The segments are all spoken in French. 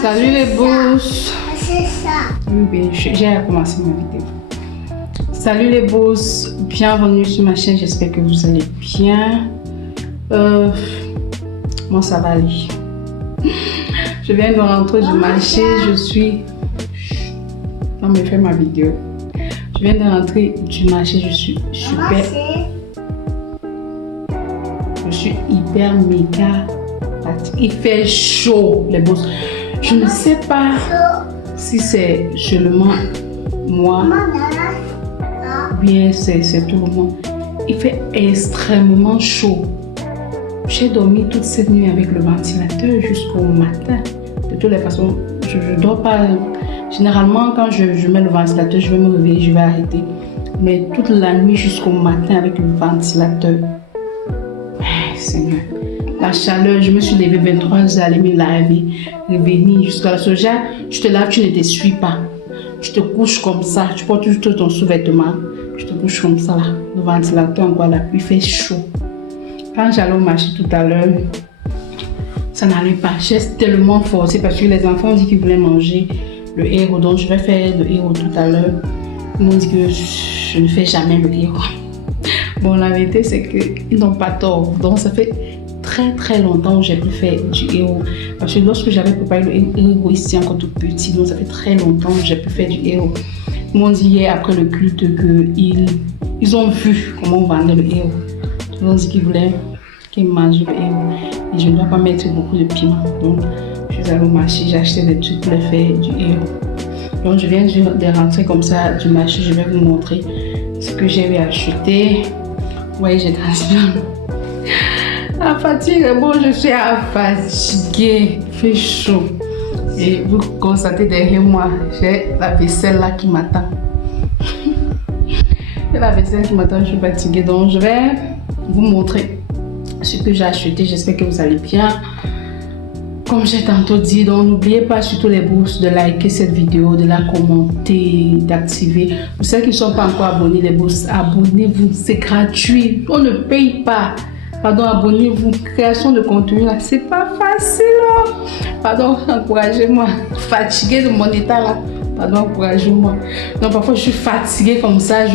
Salut les boss. C'est ça. Oui, j'ai commencé ma vidéo. Salut les boss, bienvenue sur ma chaîne, j'espère que vous allez bien. Moi ça va aller. Je viens de rentrer du marché, je suis... Non mais fais ma vidéo. Je viens de rentrer du marché, je suis super... Je suis hyper méga fatiguée. Il fait chaud les boss. Je ne sais pas si c'est seulement moi ou bien c'est tout le monde. Il fait extrêmement chaud. J'ai dormi toute cette nuit avec le ventilateur jusqu'au matin. De toutes les façons, je ne dors pas. Généralement, quand je mets le ventilateur, je vais me réveiller, je vais arrêter. Mais toute la nuit jusqu'au matin avec le ventilateur. Seigneur. La chaleur, je me suis levée 23h, aller me laver, revenir jusqu'à la soja. Tu te laves, tu ne t'essuies pas. Tu te couches comme ça, tu portes juste ton sous-vêtement. Tu te couches comme ça là. Le ventilateur encore la pluie fait chaud. Quand j'allais au marché tout à l'heure, ça n'allait pas. J'ai tellement forcé parce que les enfants ont dit qu'ils voulaient manger le héros. Donc je vais faire le héros tout à l'heure. Ils m'ont dit que je ne fais jamais le héros. Bon, la vérité c'est qu'ils n'ont pas tort. Donc ça fait très longtemps que j'ai pu faire du héros. Parce que lorsque j'avais préparé le héros ici encore tout petit, donc ça fait très longtemps que j'ai pu faire du héros. Ils m'ont dit hier après le culte qu'ils ont vu comment on vendait le héros. Ils ont dit qu'ils voulaient qu'ils mangent le héros. Et je ne dois pas mettre beaucoup de piment. Donc je suis allée au marché, j'ai acheté des trucs pour les faire du héros. Donc je viens de rentrer comme ça du marché, je vais vous montrer ce que j'ai acheté. Vous voyez, j'ai transpiré. La fatigue, bon, je suis fatiguée, il fait chaud. Et vous constatez derrière moi, j'ai la vaisselle là qui m'attend. J'ai la vaisselle qui m'attend, je suis fatiguée. Donc, je vais vous montrer ce que j'ai acheté. J'espère que vous allez bien. Comme j'ai tantôt dit, donc n'oubliez pas surtout les bourses de liker cette vidéo, de la commenter, d'activer. Pour ceux qui ne sont pas encore abonnés, les bourses, abonnez-vous, c'est gratuit, on ne paye pas. Pardon, abonnez-vous, création de contenu là, c'est pas facile. Hein? Pardon, encouragez-moi, fatiguée de mon état là. Pardon, encouragez-moi. Donc parfois je suis fatiguée comme ça,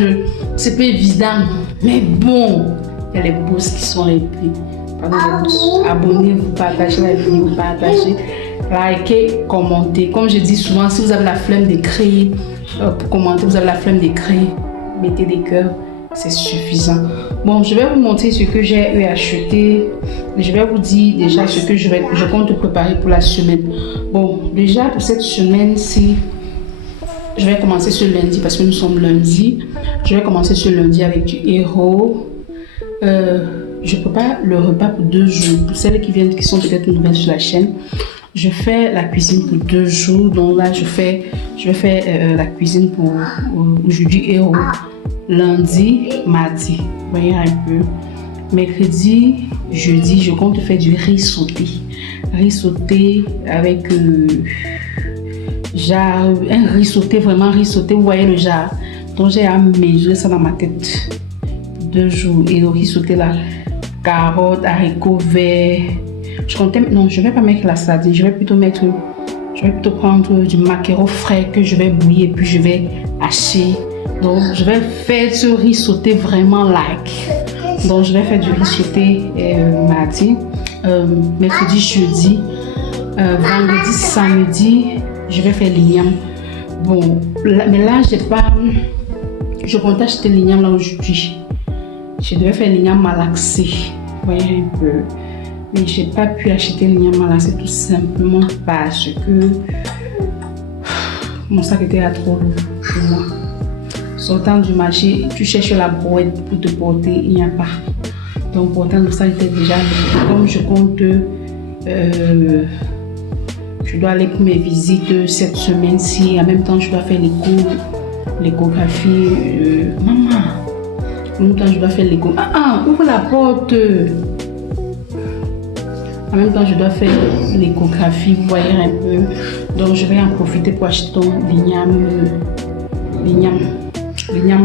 c'est pas évident. Mais bon, il y a les bourses qui sont les prix. Abonnez-vous, partagez la vidéo, partagez, likez, commentez. Comme je dis souvent, si vous avez la flemme d'écrire pour commenter, vous avez la flemme d'écrire, mettez des cœurs, c'est suffisant. Bon, je vais vous montrer ce que j'ai eu acheté. Je vais vous dire déjà ce que je compte préparer pour la semaine. Bon, déjà pour cette semaine-ci, je vais commencer ce lundi parce que nous sommes lundi. Je vais commencer ce lundi avec du héros. Je prépare le repas pour 2 jours. Pour celles qui sont peut-être nouvelles sur la chaîne, je fais la cuisine pour 2 jours. Donc là, je vais faire la cuisine pour aujourd'hui héros. Lundi, mardi. Vous voyez un peu. Mercredi, jeudi, je compte faire du riz sauté. Riz sauté avec un riz sauté, vraiment riz sauté. Vous voyez le jar. Donc j'ai à mesurer ça dans ma tête. 2 jours. Et le riz sauté là. Carottes, haricots verts. Je vais pas mettre la sardine, je vais plutôt prendre du maquereau frais que je vais bouillir et puis je vais hacher. Donc je vais faire ce riz sauté vraiment like. Donc je vais faire du riz sauté mardi, mercredi, jeudi, vendredi, samedi, je vais faire l'igname. Bon, mais là je compte acheter l'igname là aujourd'hui. Je devais faire l'igname malaxé, vous voyez un peu. Mais je n'ai pas pu acheter l'igname malaxé tout simplement parce que mon sac était trop lourd pour moi. Sortant du marché, tu cherches la brouette pour te porter, il n'y a pas. Donc pourtant le sac était déjà lourd. Comme je compte, je dois aller pour mes visites cette semaine-ci. En même temps, je dois faire l'échographie. Maman! En même temps, je dois faire l'écho. Ouvre la porte. En même temps, je dois faire l'échographie, vous voyez un peu. Donc, je vais en profiter pour acheter l'igname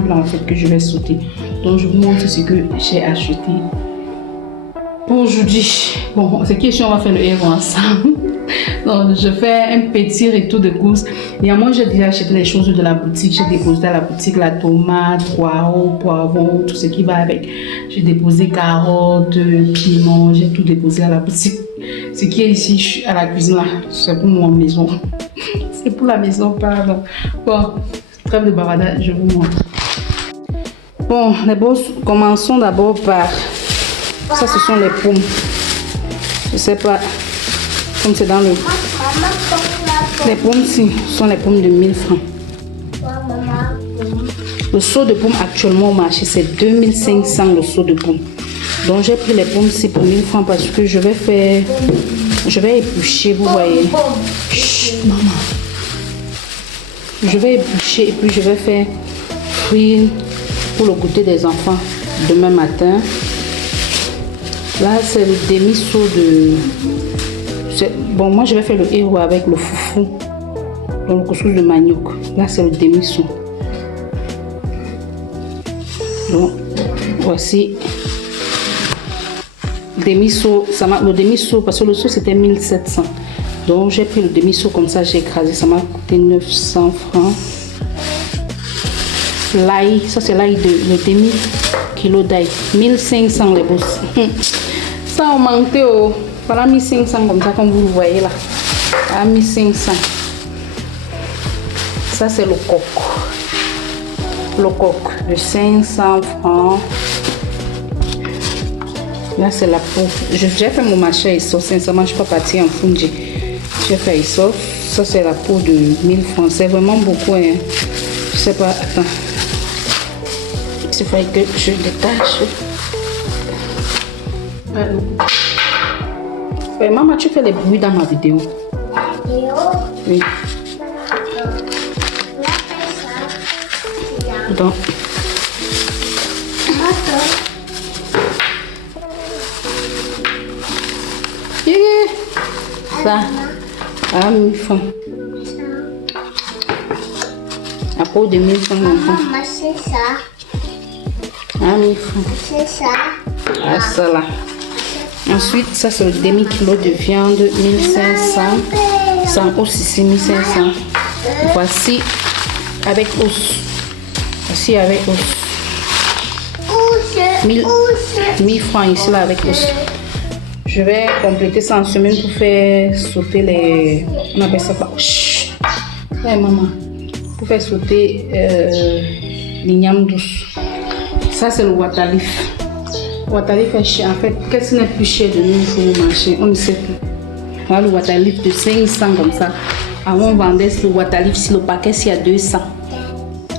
blanc en fait que je vais sauter. Donc, je vous montre ce que j'ai acheté pour aujourd'hui. Bon, c'est question, on va faire le héros ensemble. Donc, je fais un petit retour de course. Et moi, j'ai déjà acheté les choses de la boutique. J'ai déposé à la boutique la tomate, poivron, tout ce qui va avec. J'ai déposé carottes, piments, j'ai tout déposé à la boutique. Ce qui est ici à la cuisine, là, c'est pour mon maison. C'est pour la maison, pardon. Bon, trêve de bavardage, je vous montre. Bon, les bosses, commençons d'abord par... Ça, ce sont les pommes. Je sais pas, comme c'est dans le... Les pommes, ci sont les pommes de 1000 francs. Le seau de pommes actuellement au marché, c'est 2500 le seau de pommes. Donc, j'ai pris les pommes ci pour 1000 francs parce que je vais faire... Je vais éplucher, vous voyez. Chut, maman. Je vais éplucher et puis je vais faire frire pour le goûter des enfants demain matin. Là, c'est le demi-seau de... Bon, moi, je vais faire le héros avec le foufou. Donc, le couscous de manioc. Là, c'est le demi-seau. Donc, voici. Demi-seau. Le demi-seau, parce que le seau, c'était 1700. Donc, j'ai pris le demi-seau comme ça, j'ai écrasé. Ça m'a coûté 900 francs. L'ail, ça, c'est l'ail de le demi-kilo d'ail. 1500 les bosses. Ça a augmenté au... Voilà 1500 comme ça, comme vous le voyez là. À 1500. Ça c'est le coq. Le coq de 500 francs. Là c'est la peau. J'ai fait mon marché et ça. Sincèrement, je ne suis pas partie en Fundi. J'ai fait ça. Ça c'est la peau de 1000 francs. C'est vraiment beaucoup. Hein. Je sais pas. Attends. Il faut que je détache. Ouais, maman, tu fais les bruits dans ma vidéo. Oui. Donc. Ça. À 1000 francs. À peau de 1000 francs. Maman, c'est ça. À 1000 francs. C'est ça. Ah, ça là. Ensuite, ça c'est le demi-kilo de viande, 1500. Ça aussi, 1500. Voici avec os. Voici avec os. 1000 francs ici là avec os. Je vais compléter ça en semaine pour faire sauter les... On appelle ça quoi? Chut. Ouais, maman. Pour faire sauter l'igname douce. Ça c'est le watalif. Watalif est cher. En fait, qu'est-ce qui n'est plus cher de nous pour le marché? On ne sait plus. Voilà le watalif de 500 comme ça. Avant on vendait le watalif, si le paquet c'est à 200.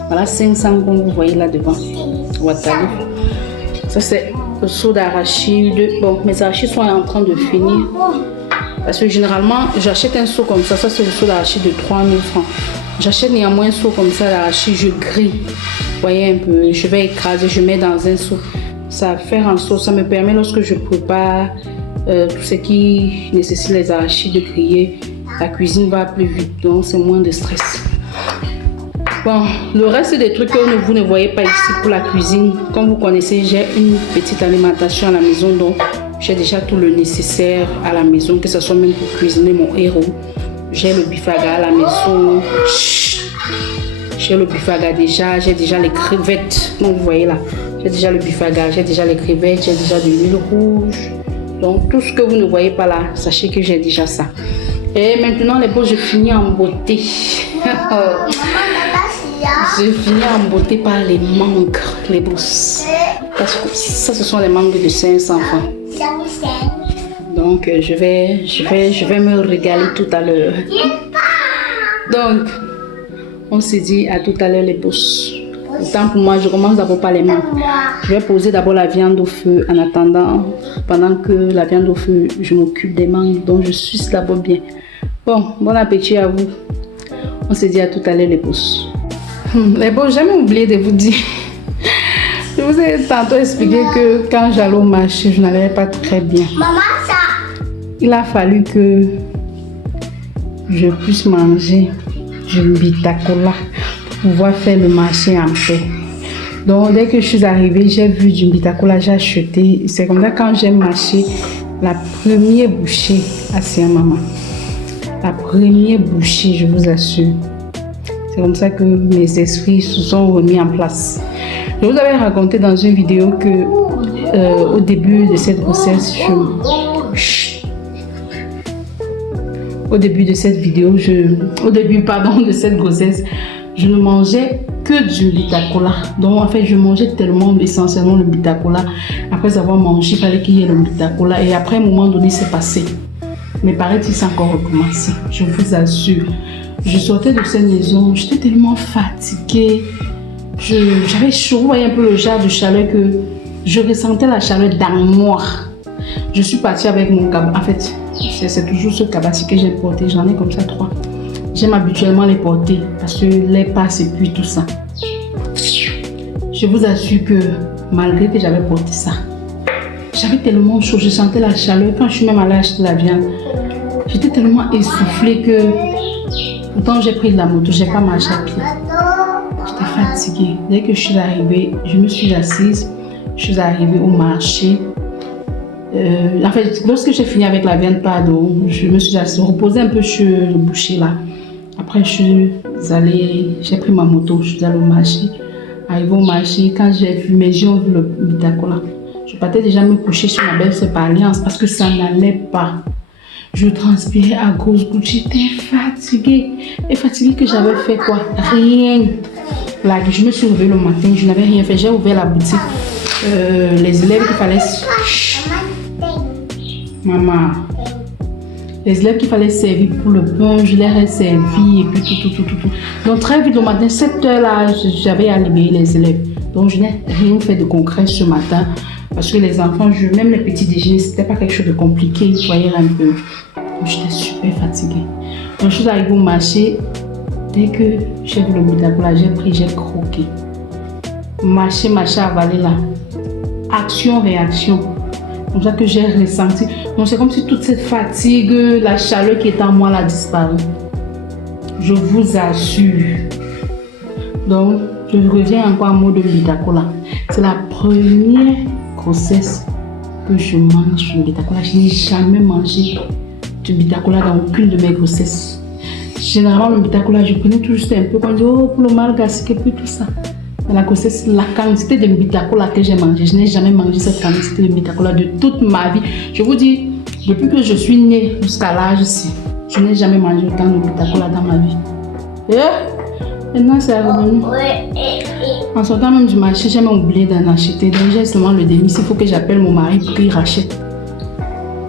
Voilà 500 comme vous voyez là devant. Watalif. Ça c'est le seau d'arachide. Bon, mes arachides sont en train de finir. Parce que généralement, j'achète un seau comme ça. Ça c'est le seau d'arachide de 3000 francs. J'achète néanmoins un seau comme ça d'arachide, je grille. Vous voyez un peu, je vais écraser, je mets dans un seau. Ça faire en sauce, ça me permet lorsque je prépare tout ce qui nécessite les arachides de griller, la cuisine va plus vite, donc c'est moins de stress. Bon, le reste des trucs que vous ne voyez pas ici pour la cuisine, comme vous connaissez, j'ai une petite alimentation à la maison, donc j'ai déjà tout le nécessaire à la maison, que ce soit même pour cuisiner mon héros. J'ai le bifaga à la maison. J'ai le bifaga déjà, j'ai déjà les crevettes, donc vous voyez là. J'ai déjà le bifaga, j'ai déjà les crevettes, j'ai déjà de l'huile rouge. Donc tout ce que vous ne voyez pas là, sachez que j'ai déjà ça. Et maintenant les bosses, je finis en beauté. Je finis en beauté par les mangues, les bosses. Parce que ça, ce sont les mangues de 500 francs. Donc je vais me régaler tout à l'heure. Donc, on se dit à tout à l'heure les bosses. Le temps pour moi, je commence d'abord par les mains. Je vais poser d'abord la viande au feu en attendant, pendant que la viande au feu, je m'occupe des mangues. Donc je suce d'abord bien. Bon, bon appétit à vous. On se dit à tout à l'heure les bosses. Les bosses, j'ai jamais oublié de vous dire. Je vous ai tantôt expliqué que quand j'allais au marché, je n'allais pas très bien. Maman, ça. Il a fallu que je puisse manger du mbitakola pour pouvoir faire le marché en paix. Donc dès que je suis arrivée, j'ai vu du mbitakola, j'ai acheté. C'est comme ça quand j'ai marché la première bouchée à Sian Maman. la première bouchée, je vous assure. C'est comme ça que mes esprits se sont remis en place. Je vous avais raconté dans une vidéo que au début de cette grossesse, de cette grossesse, je ne mangeais que du Bitacola. Donc en fait, je mangeais tellement essentiellement le Bitacola. Après avoir mangé, il fallait qu'il y ait le Bitacola. Et après, à un moment donné, c'est passé. Mais paraît-il, c'est encore recommencé. Je vous assure. Je sortais de cette maison, j'étais tellement fatiguée. J'avais chaud, vous voyez un peu le genre de chaleur que je ressentais la chaleur dans moi. Je suis partie avec mon cabas. En fait, c'est toujours ce cabas que j'ai porté. J'en ai comme ça 3. J'aime habituellement les porter parce que les passes et puis tout ça. Je vous assure que malgré que j'avais porté ça, j'avais tellement chaud, je sentais la chaleur. Quand je suis même allée acheter la viande, j'étais tellement essoufflée que pourtant j'ai pris de la moto, j'ai pas marché à pied. J'étais fatiguée. Dès que je suis arrivée, je me suis assise. Je suis arrivée au marché. En fait, lorsque j'ai fini avec la viande, pardon, je me suis assise, reposée un peu sur le boucher là. Après, j'ai pris ma moto, je suis allée au marché. Arrivée au marché, quand j'ai vu mes yeux ont vu le Bitacola, je partais déjà me coucher sur ma belle-sœur par alliance parce que ça n'allait pas. Je transpirais à cause de j'étais fatiguée. Et fatiguée que j'avais fait quoi? Rien. Là, je me suis levée le matin, je n'avais rien fait. J'ai ouvert la boutique. Les élèves qu'il fallait... Maman. Les élèves qu'il fallait servir pour le pain, je les ai servis et puis tout. Donc très vite le matin, 7 heures là, j'avais à libérer les élèves. Donc je n'ai rien fait de concret ce matin. Parce que les enfants, même les petits déjeuners, c'était pas quelque chose de compliqué, vous voyez un peu. J'étais super fatiguée. Donc je suis arrivée au marché. Dès que j'ai vu le Bitacola, j'ai pris, j'ai croqué. Marché, avalé là. Action, réaction. Comme ça que j'ai ressenti. Donc c'est comme si toute cette fatigue, la chaleur qui était en moi, a disparu. Je vous assure. Donc je reviens encore à mot de Bitacola. C'est la première grossesse que je mange le Bitacola. Je n'ai jamais mangé du Bitacola dans aucune de mes grossesses. Généralement, le Bitacola, je prenais tout juste un peu. Quand on dit, oh, pour le mal gastrique et puis tout ça. Dans la grossesse, la quantité de Bitacola que j'ai mangé, je n'ai jamais mangé cette quantité de Bitacola de toute ma vie. Je vous dis, depuis que je suis née jusqu'à l'âge ici, je n'ai jamais mangé autant de Bitacola dans ma vie. Et maintenant, c'est revenu. En sortant même du marché, j'ai même oublié d'en acheter. Donc, j'ai seulement le demi. Il faut que j'appelle mon mari pour qu'il rachète.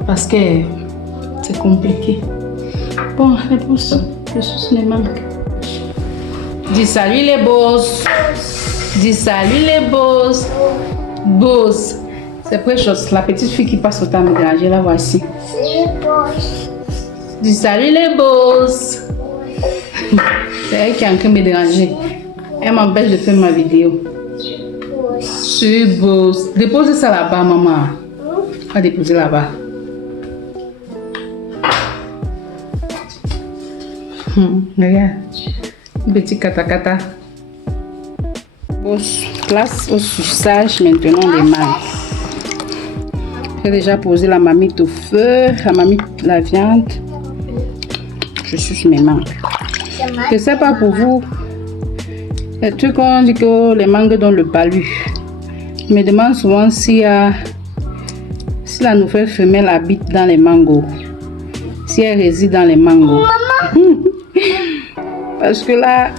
Parce que c'est compliqué. Bon, les boss, je suis les manques. Dis salut les boss. Dis salut les boss. Boss. C'est Precious, la petite fille qui passe au temps me déranger. La voici. Dis salut les boss. C'est elle qui est en train de me déranger. Elle m'empêche de faire ma vidéo. Je suis boss. Déposez ça là-bas, maman. Va déposer là-bas. Regarde. Petit kata-kata. Place au suçage maintenant des mangues. J'ai déjà posé la marmite au feu, la viande. Je suce mes mangues. Je ne sais pas pour vous. Les trucs on dit que les mangues donnent le palu. Je me demande souvent si la nouvelle femelle habite dans les mangos. Si elle réside dans les mangos. Parce que là,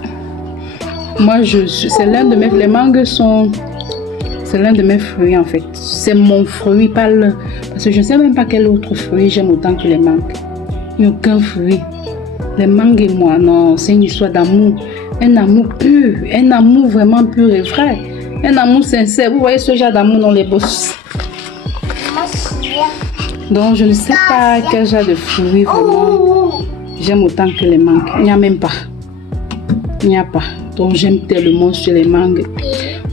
moi, c'est l'un de mes... Les mangues sont... C'est l'un de mes fruits, en fait. C'est mon fruit, pas le... Parce que je ne sais même pas quel autre fruit j'aime autant que les mangues. Il n'y a aucun fruit. Les mangues et moi, non, c'est une histoire d'amour. Un amour pur, un amour vraiment pur et vrai. Un amour sincère. Vous voyez ce genre d'amour dans les bosses. Donc, je ne sais pas quel genre de fruit vraiment j'aime autant que les mangues. Il n'y a même pas. Il n'y a pas. Donc, j'aime tellement sur les mangues.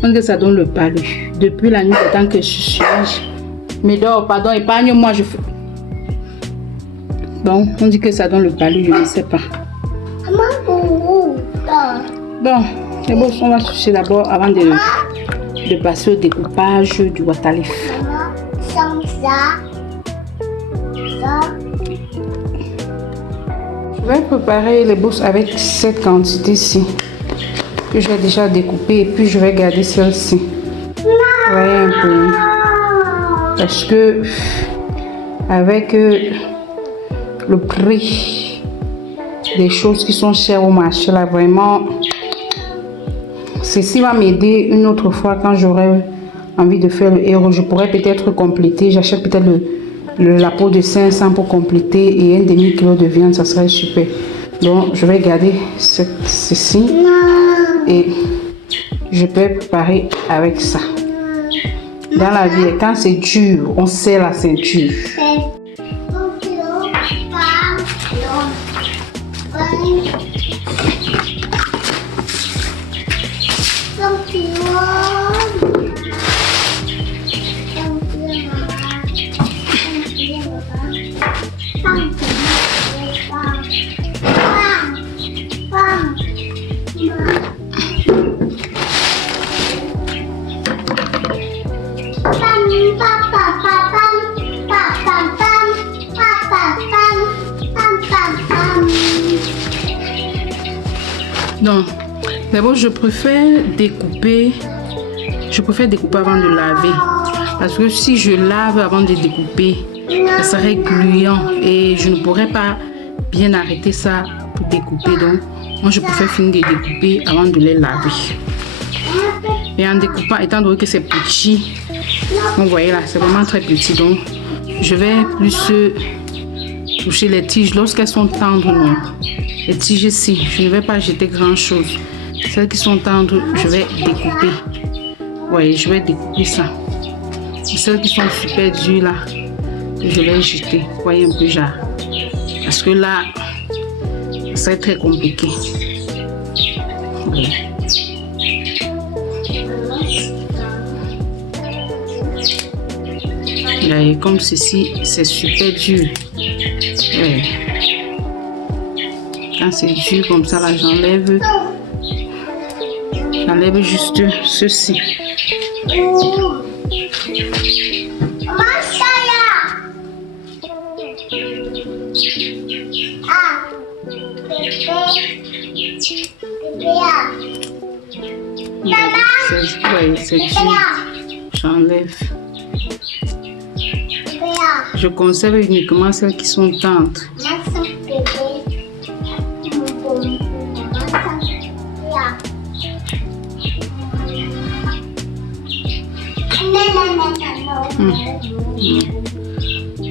Parce que ça donne le palu. Depuis la nuit, tant que je suis mais dors, pardon, épargne-moi, je fais. Bon, on dit que ça donne le palu, je ne sais pas. Bon, c'est bon, on va sucer d'abord avant de passer au découpage du waterleaf. vais préparer les bourses avec cette quantité-ci que j'ai déjà découpée et puis je vais garder celle-ci. Voyez un peu. Parce que avec le prix des choses qui sont chères au marché là, vraiment, ceci va m'aider une autre fois quand j'aurai envie de faire le héros. Je pourrais peut-être compléter. J'achète peut-être la peau de 500 pour compléter et un demi-kilo de viande, ça serait super. Donc je vais garder ceci et je peux préparer avec ça. Dans la vie, quand c'est dur, on serre la ceinture. Donc, d'abord, je préfère découper avant de laver. Parce que si je lave avant de découper, ça serait gluant et je ne pourrais pas bien arrêter ça pour découper. Donc, moi, je préfère finir de découper avant de les laver. Et en découpant, étant donné que c'est petit, vous voyez là, c'est vraiment très petit. Donc, je vais plus toucher les tiges lorsqu'elles sont tendres. Non. Les tiges ici, je ne vais pas jeter grand chose. Celles qui sont tendres, je vais découper. Oui, je vais découper ça. Et celles qui sont super dures là, je vais jeter. Vous voyez un peu genre. Parce que là, c'est très compliqué. Oui. Et comme ceci, c'est super dur. Oui. Quand c'est dur comme ça, là, j'enlève juste ceci. C'est dur. J'enlève. Je conserve uniquement celles qui sont tendres.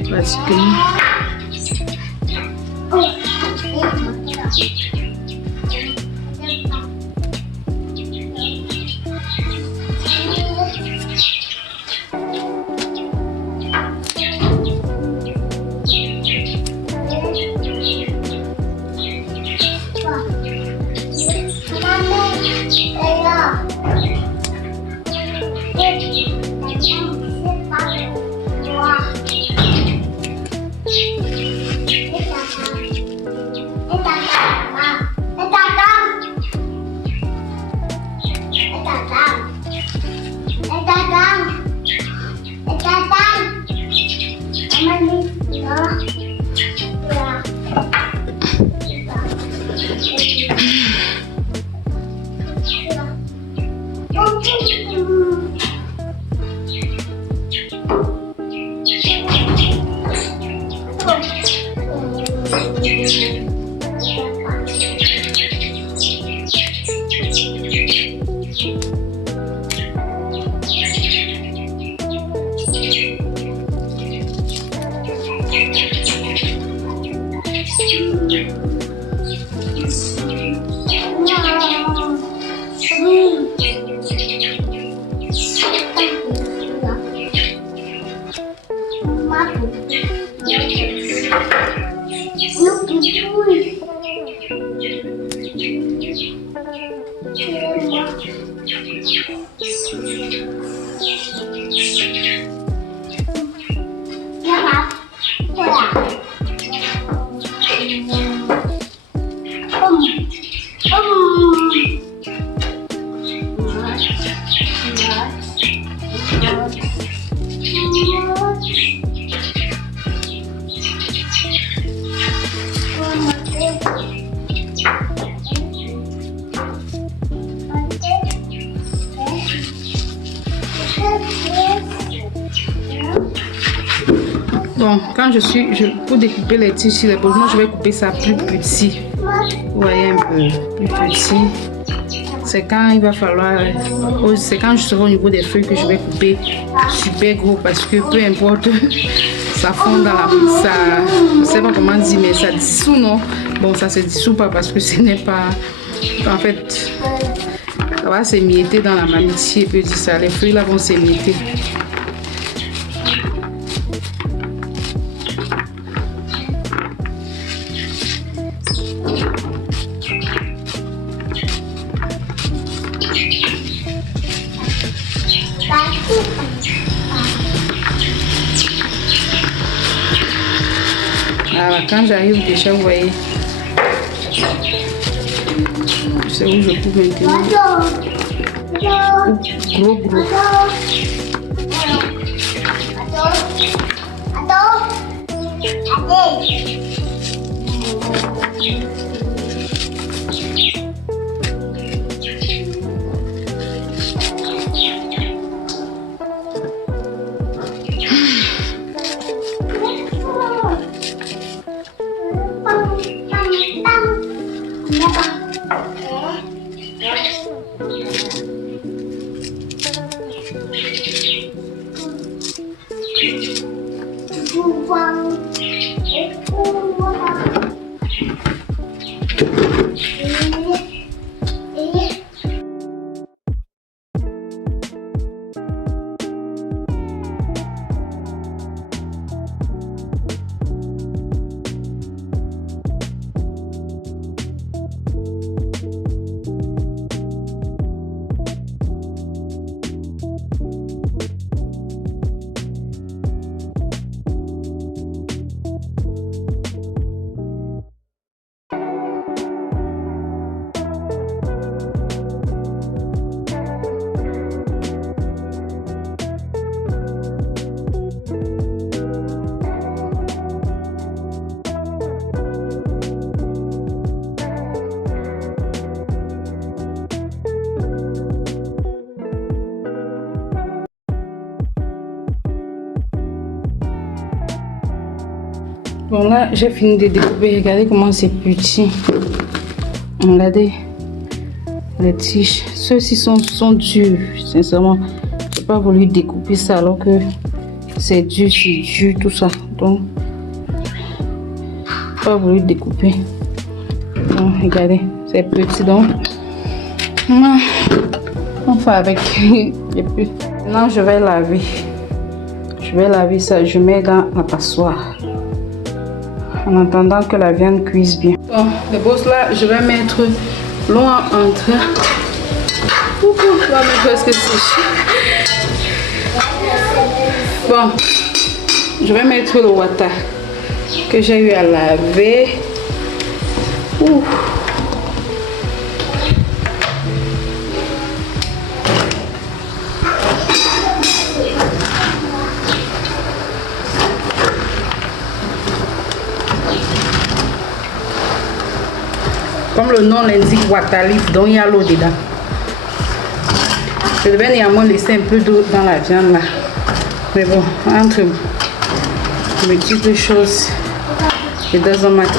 Pratiquement. Bon, quand pour découper les tiges sur les boules, moi je vais couper ça plus petit. Vous voyez un peu plus petit. C'est quand il va falloir, c'est quand je serai au niveau des feuilles que je vais couper super gros parce que peu importe, ça fond dans la ça, je sais pas comment dire, mais ça dissout, non? Bon, ça se dissout pas parce que ce n'est pas, en fait, ça va s'émietter dans la marmite, si je peux dire ça. Les feuilles là vont s'émietter. Alors, quand j'arrive déjà, vous voyez, je sais où je coupe maintenant. Gros. Bon là, j'ai fini de découper. Regardez comment c'est petit. Regardez les tiges. Ceux-ci sont durs. Sincèrement, j'ai pas voulu découper ça alors que c'est dur tout ça. Donc, j'ai pas voulu découper. Donc, regardez, c'est petit donc. On fait avec. Et puis, maintenant je vais laver. Je vais laver ça. Je mets dans la passoire. En attendant que la viande cuise bien. Bon, les bosses là, je vais mettre l'eau en entrée. Presque séché. Bon, je vais mettre le water que j'ai eu à laver. Comme le nom l'indique, water leaf, donc il y a l'eau dedans. Je devais néanmoins laisser un peu d'eau dans la viande là. Mais bon, entre multiples choses, it doesn't matter.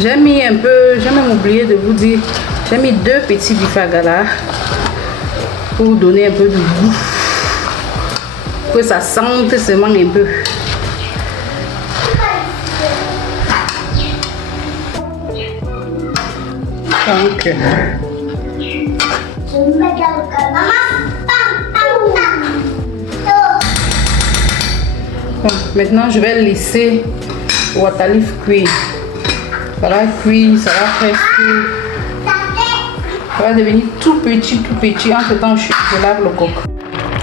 J'ai mis un peu, j'ai même oublié de vous dire, j'ai mis 2 petits bifagala pour donner un peu de goût. Que ça sente seulement un peu. Donc, bon, maintenant je vais laisser le water leaf cuire. Ça va cuire, ça va presque, ça va devenir tout petit. En ce temps, je lave le coq.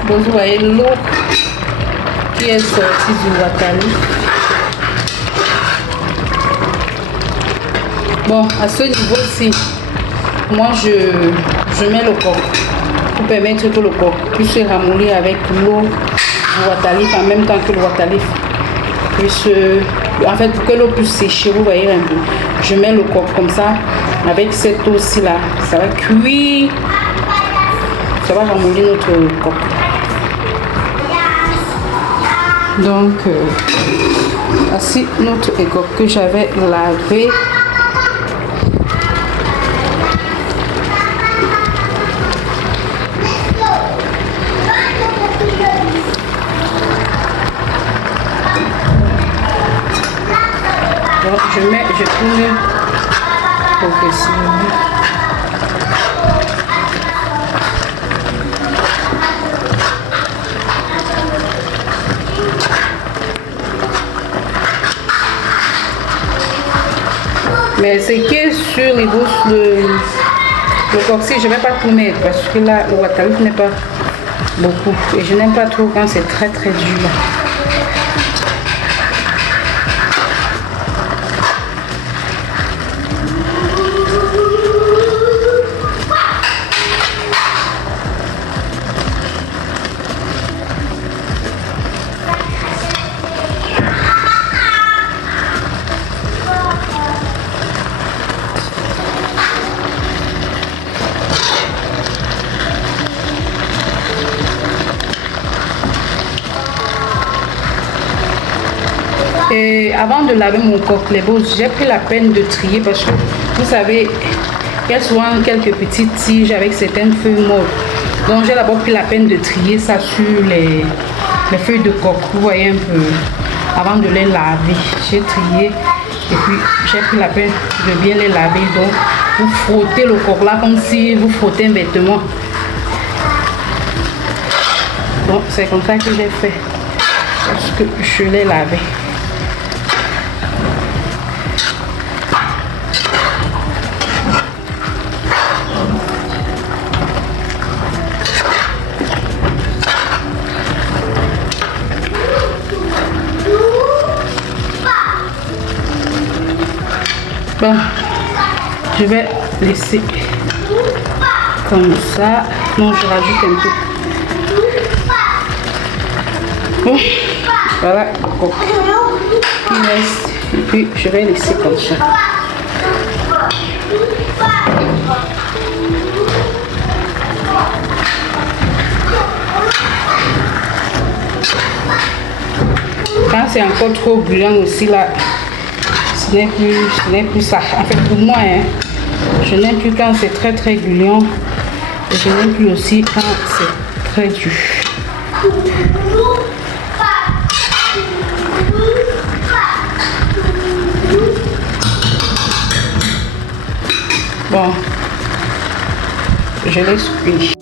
Donc vous voyez l'eau qui est sortie du water leaf. Bon, à ce niveau-ci, moi je mets le coq pour permettre que le coq puisse se ramollir avec l'eau du water leaf en même temps que le water leaf puisse, en fait, pour que l'eau puisse sécher. Vous voyez un peu, je mets le coq comme ça avec cette eau-ci là, ça va cuire Ça va ramollir notre coque. Donc, voici notre coque que j'avais lavé. Donc, je tourne progressivement. Mais ce qui est sur les bourses, le corsi, je ne vais pas tout mettre parce que là, le waterleaf n'est pas beaucoup. Et je n'aime pas trop quand c'est très dur. Et avant de laver mon coquelebos, j'ai pris la peine de trier parce que vous savez, il y a souvent quelques petites tiges avec certaines feuilles mortes. Donc j'ai d'abord pris la peine de trier ça sur les feuilles de coque. Vous voyez un peu, avant de les laver, j'ai trié et puis j'ai pris la peine de bien les laver. Donc vous frottez le coque là comme si vous frottez un vêtement. Donc c'est comme ça que j'ai fait parce que je l'ai lavé. Bon, je vais laisser comme ça. Non, je rajoute un peu. Bon, voilà le coq qui reste. Et puis je vais laisser comme ça. Quand c'est encore trop bouillant aussi là, ce n'est plus ça. En fait, pour moi, hein, je n'aime plus quand c'est très gluant. Et je n'aime plus aussi quand c'est très dur. Bon, je laisse cuire.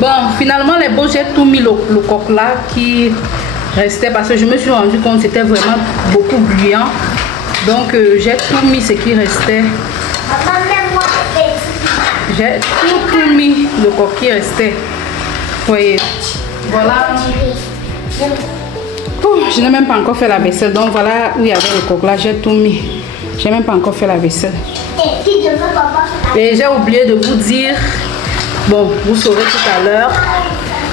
Bon, finalement, les beaux, j'ai tout mis le coq là qui restait parce que je me suis rendu compte que c'était vraiment beaucoup bouillant. Donc j'ai tout mis ce qui restait. J'ai tout mis le coq qui restait. Voyez. Voilà. Oh, je n'ai même pas encore fait la vaisselle. Donc voilà où il y avait le coq là. J'ai tout mis. J'ai même pas encore fait la vaisselle. Et j'ai oublié de vous dire. Bon, vous saurez tout à l'heure.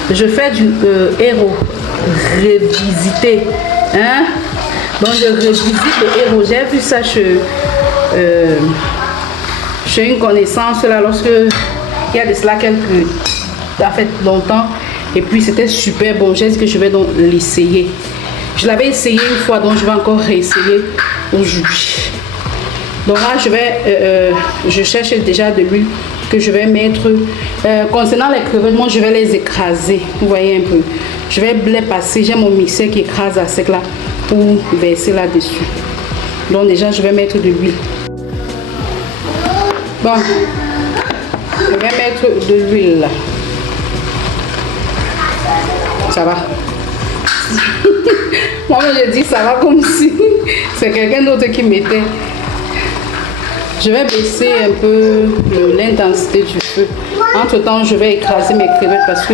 Je fais du héros revisité. Hein? Donc je revisite le héros. J'ai vu ça chez une connaissance là lorsque il y a de cela longtemps. Et puis c'était super bon. J'ai dit que je vais donc l'essayer. Je l'avais essayé une fois, donc je vais encore réessayer aujourd'hui. Donc là je cherche déjà de l'huile que je vais mettre. Concernant les crevettes, moi je vais les écraser. Vous voyez un peu. Je vais les passer. J'ai mon mixeur qui écrase à sec là pour verser là-dessus. Donc déjà je vais mettre de l'huile. Bon, je vais mettre de l'huile. Ça va. Moi je dis ça va comme si c'est quelqu'un d'autre qui mettait. Je vais baisser un peu l'intensité du feu. Entre temps, je vais écraser mes crevettes parce que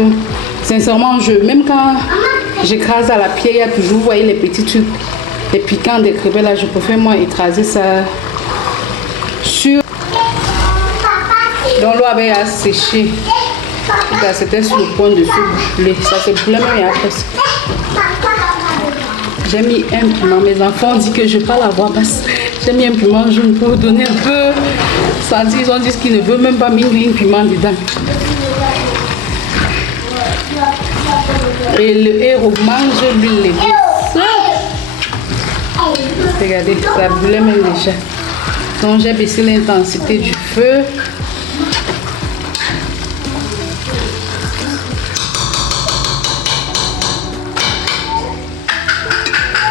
sincèrement, même quand j'écrase à la pierre, il y a toujours, vous voyez, les petits trucs, les piquants des crevettes là. Je préfère moi écraser ça sur. Donc l'eau avait asséché. C'était sur le point de se brûler. Ça se brûlait même après. J'ai mis un piment. Mes enfants ont dit que je ne vais pas l'avoir basse. J'ai mis un piment jaune pour donner un peu. Ils ont dit qu'ils ne veulent même pas mettre un piment dedans. Et le héros mange l'huile les bousses. Regardez, ça brûle même déjà. Donc j'ai baissé l'intensité du feu.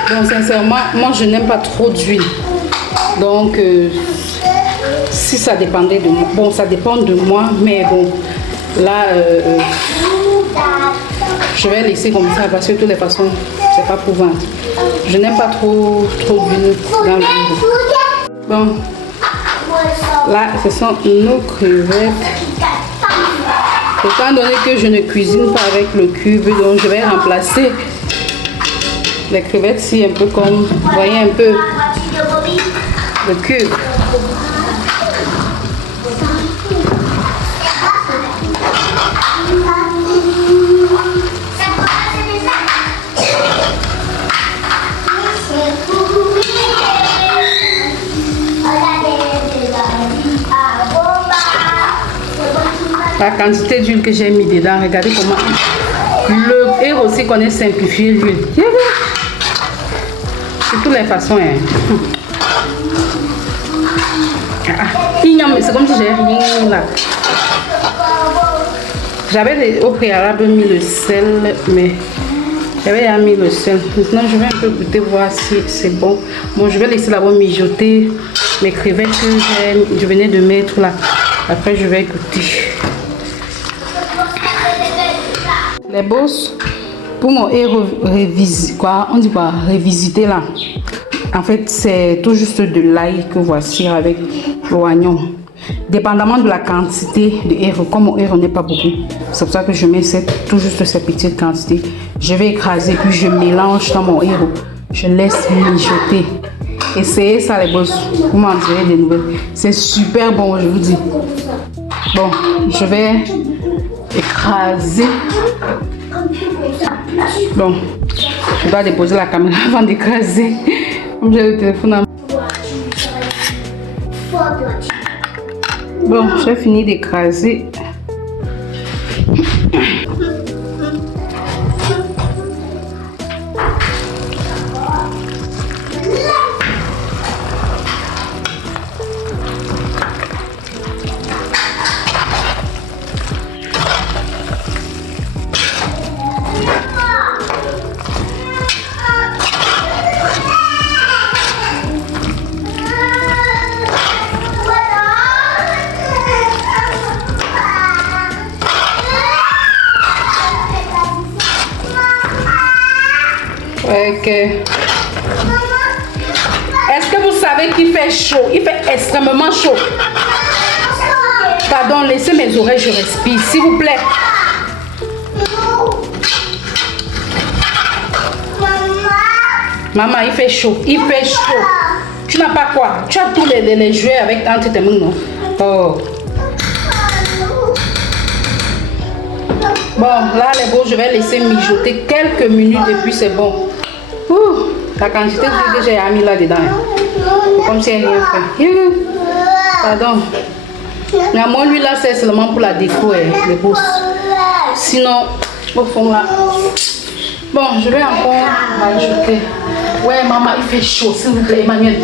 Donc sincèrement, moi je n'aime pas trop d'huile. Donc si ça dépendait de moi, bon ça dépend de moi, mais bon là je vais laisser comme ça parce que de toutes les façons c'est pas pour vendre. Je n'aime pas trop d'huile dans l'huile. Bon, là ce sont nos crevettes. Étant donné que je ne cuisine pas avec le cube, donc je vais remplacer les crevettes ici un peu comme, vous voyez un peu le cube. La quantité d'huile que j'ai mis dedans, regardez comment le héros aussi connaît simplifier l'huile. De toutes les façons. Hein. C'est comme si j'ai rien là. J'avais au préalable mis le sel, mais j'avais mis le sel. Maintenant, je vais un peu goûter, voir si c'est bon. Bon, je vais laisser d'abord mijoter mes crevettes que je venais de mettre là. Après, je vais goûter. Les bosses, pour mon révisiter là. En fait, c'est tout juste de l'ail que voici avec l'oignon. Dépendamment de la quantité de héros, comme mon héros n'est pas beaucoup, c'est pour ça que je mets tout juste cette petite quantité. Je vais écraser, puis je mélange dans mon héros. Je laisse mijoter. Essayez ça les bosses, vous m'en direz des nouvelles. C'est super bon, je vous dis. Bon, je vais écraser. Bon, je dois déposer la caméra avant d'écraser. Comme j'ai le téléphone à... Bon, j'ai fini d'écraser. Okay. Est-ce que vous savez qu'il fait chaud? Il fait extrêmement chaud. Pardon, laissez mes oreilles, je respire, s'il vous plaît. Maman, il fait chaud. Il fait chaud. Tu n'as pas quoi? Tu as tous les jouets avec entre tes mains, non? Oh. Bon, là, les beaux, je vais laisser mijoter quelques minutes et puis c'est bon. Ouh, la quantité que j'ai mis là-dedans. Comme si elle rien fait. Pardon. Mais moi, lui, là, c'est seulement pour la déco, les beaux. Sinon, au fond, là. Bon, je vais encore ajouter. Ouais, maman, il fait chaud, s'il vous plaît, Emmanuel.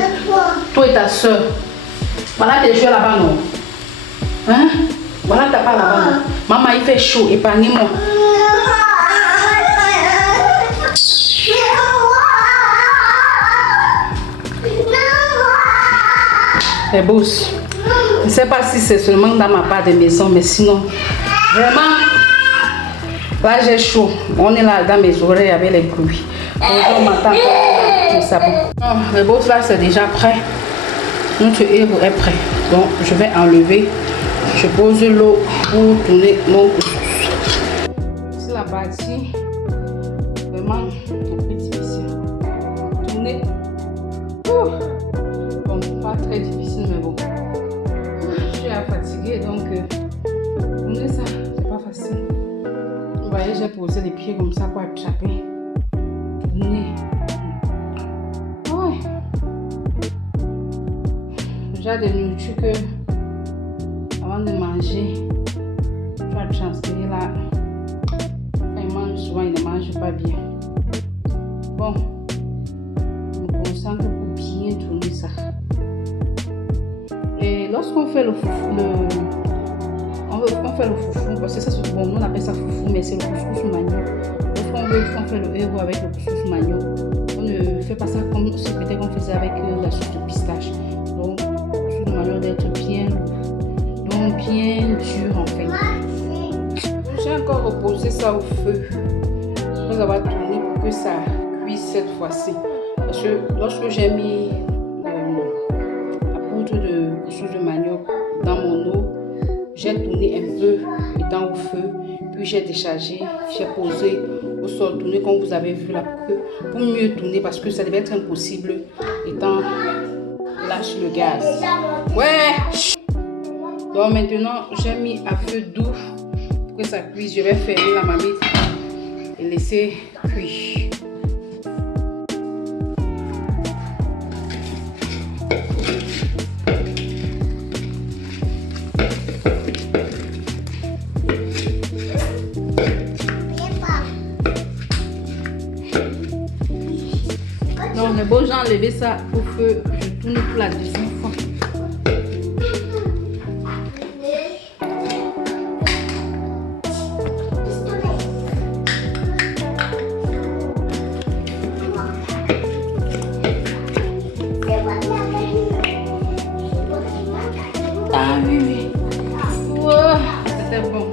Toi et ta soeur. Voilà tes jouets là-bas, non? Hein? Voilà ta part là-bas, non? Maman, il fait chaud, épargnez-moi. Les boss, je ne sais pas si c'est seulement dans ma part de maison, mais sinon, vraiment, là j'ai chaud. On est là dans mes oreilles avec les bruits. On m'entend le sabot. Les boss, là c'est déjà prêt. Notre héros est prêt. Donc je vais enlever. Je pose l'eau pour tourner mon couscous. C'est la partie vraiment un peu difficile. Tourner. Bon, pas très difficile, mais bon. Je suis fatiguée, donc tourner ça, c'est pas facile. Vous voyez, j'ai posé les pieds comme ça pour attraper. Tourner. Ouais. Déjà des nourritures que avant de manger, tu vas transférer là. Quand ils mangent souvent, ils ne mangent Bon, je me concentre pour bien tourner ça. Et lorsqu'on fait le foufou, on fait le foufou, parce que ça c'est bon, nous on appelle ça foufou, mais c'est le couscous manioc. Lorsqu'on fait le héros avec le couscous manioc, on ne fait pas ça comme ce peut-être qu'on faisait avec la sauce de pistache. Donc, le couscous manioc d'être bien lourd, donc bien dur en fait. J'ai encore reposé ça au feu. Après avoir tourné pour que ça cuise cette fois-ci. Parce que lorsque j'ai mis la poudre de couscous de manioc dans mon eau, j'ai tourné un peu étant au feu, puis j'ai déchargé, j'ai posé au sol, tourné comme vous avez vu là, pour mieux tourner parce que ça devait être impossible étant là sur le gaz. Ouais! Donc maintenant, j'ai mis à feu doux pour que ça cuise. Je vais fermer la marmite et laisser cuire. Donc les beaux gens enlevé ça au feu, je tourne pour la deuxième fois. Ah oui, oui. Wow, c'était bon.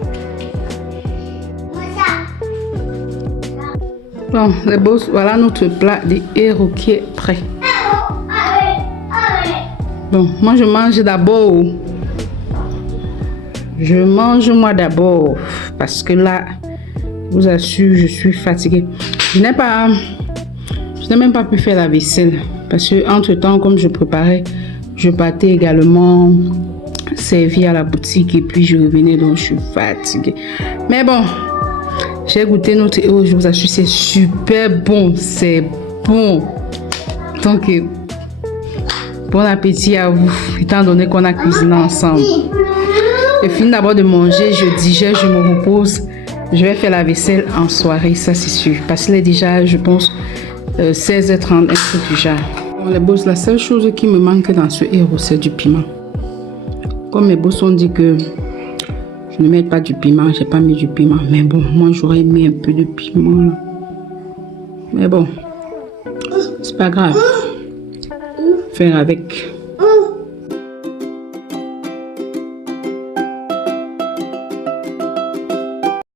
Bon, les boss, voilà notre plat de héros qui est prêt. Bon, moi je mange d'abord. Je mange moi d'abord. Parce que là, je vous assure, je suis fatiguée. Je n'ai même pas pu faire la vaisselle. Parce que entre temps, comme je préparais, je partais également servir à la boutique et puis je revenais, donc je suis fatiguée. Mais bon, j'ai goûté notre héros, je vous assure, c'est super bon, c'est bon. Donc, bon appétit à vous, étant donné qu'on a cuisiné ensemble. Je finis d'abord de manger, je digère, je me repose. Je vais faire la vaisselle en soirée, ça c'est sûr. Parce qu'il est déjà, je pense, 16h30, un truc du genre. Bon, les boss, la seule chose qui me manque dans ce héros, c'est du piment. Comme mes boss ont dit que je ne mets pas du piment, j'ai pas mis du piment. Mais bon, moi j'aurais mis un peu de piment là. Mais bon, c'est pas grave. Faire avec.